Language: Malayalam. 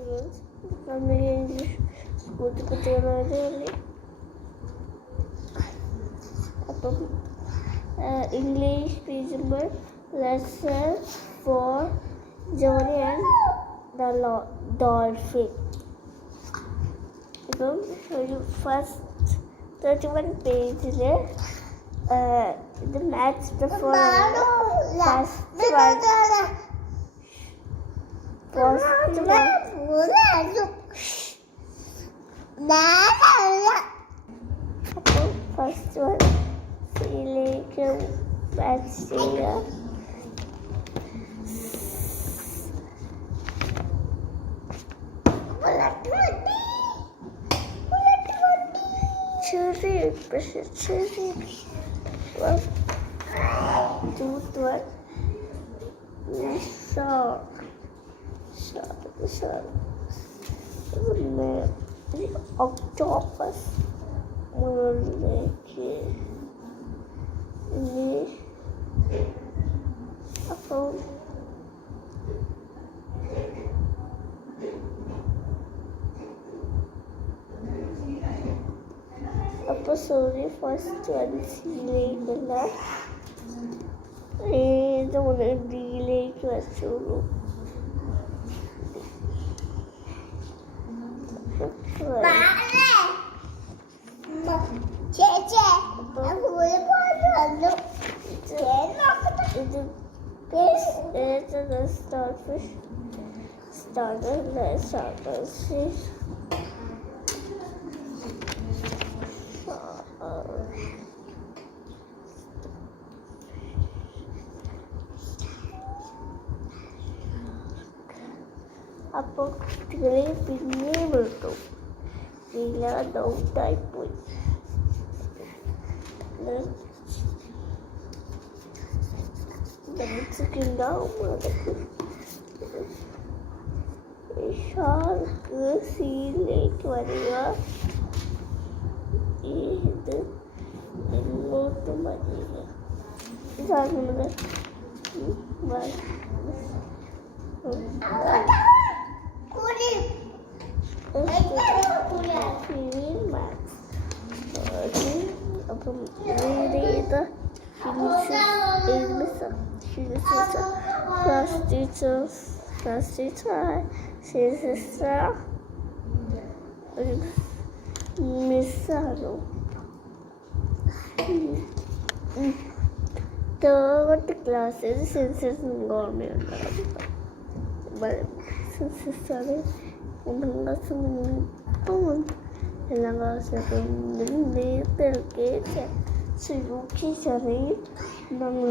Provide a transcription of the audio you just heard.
students. നമ്മൾ ഇംഗ്ലീഷ് സ്കൂളിൽ കുട്ടികളായതുകൊണ്ട് അപ്പം ഇംഗ്ലീഷ് ടീച്ചർമാർ lesson four Johnny and the dolphin. ഇപ്പം ഒരു ഫസ്റ്റ് 31 പേജിൽ ഇത് മാച്ച് ദ ഫസ്റ്റ് വൺ സിയിലേക്ക് മാച്ച് ചെയ്യുക. ചെറിയ tooth one. Octopus മുകളിലേക്ക് ഇനി അപ്പോൾ സോറി ഫസ്റ്റ് വൺ സിയിലേക്കുള്ള ഏതൊന്ന് ഡിയിലേക്ക് വച്ചോളൂ. ഇത് സ്റ്റാർഫിഷ് സ്റ്റാർട്ടർഫിഷ് അപ്പോൾ കുട്ടികളെ പിന്നെയും വിട്ടു. നീല ഡൗട്ടായിപ്പോയി. ഉണ്ടാവും അതൊക്കെ. ഷാർക്ക് സീലിലേക്ക് വരിക. ഇത് ഇങ്ങോട്ട് വരിക. ഇതാണ് നമ്മുടെ അപ്പം ക്ലാസ് ടീച്ചർ സിസ്റ്റർ ഒരു മിസ്സാണോ തേർഡ് ക്ലാസ്സിൽ സെൻസസ് ഓർമ്മയുണ്ടാകും. സെൻസസാണ് 1ാം ക്ലാസ് ഇപ്പം എല്ലാ ക്ലാസ്സിലൊക്കെ നേരത്തെ ചെറിയ നമ്മൾ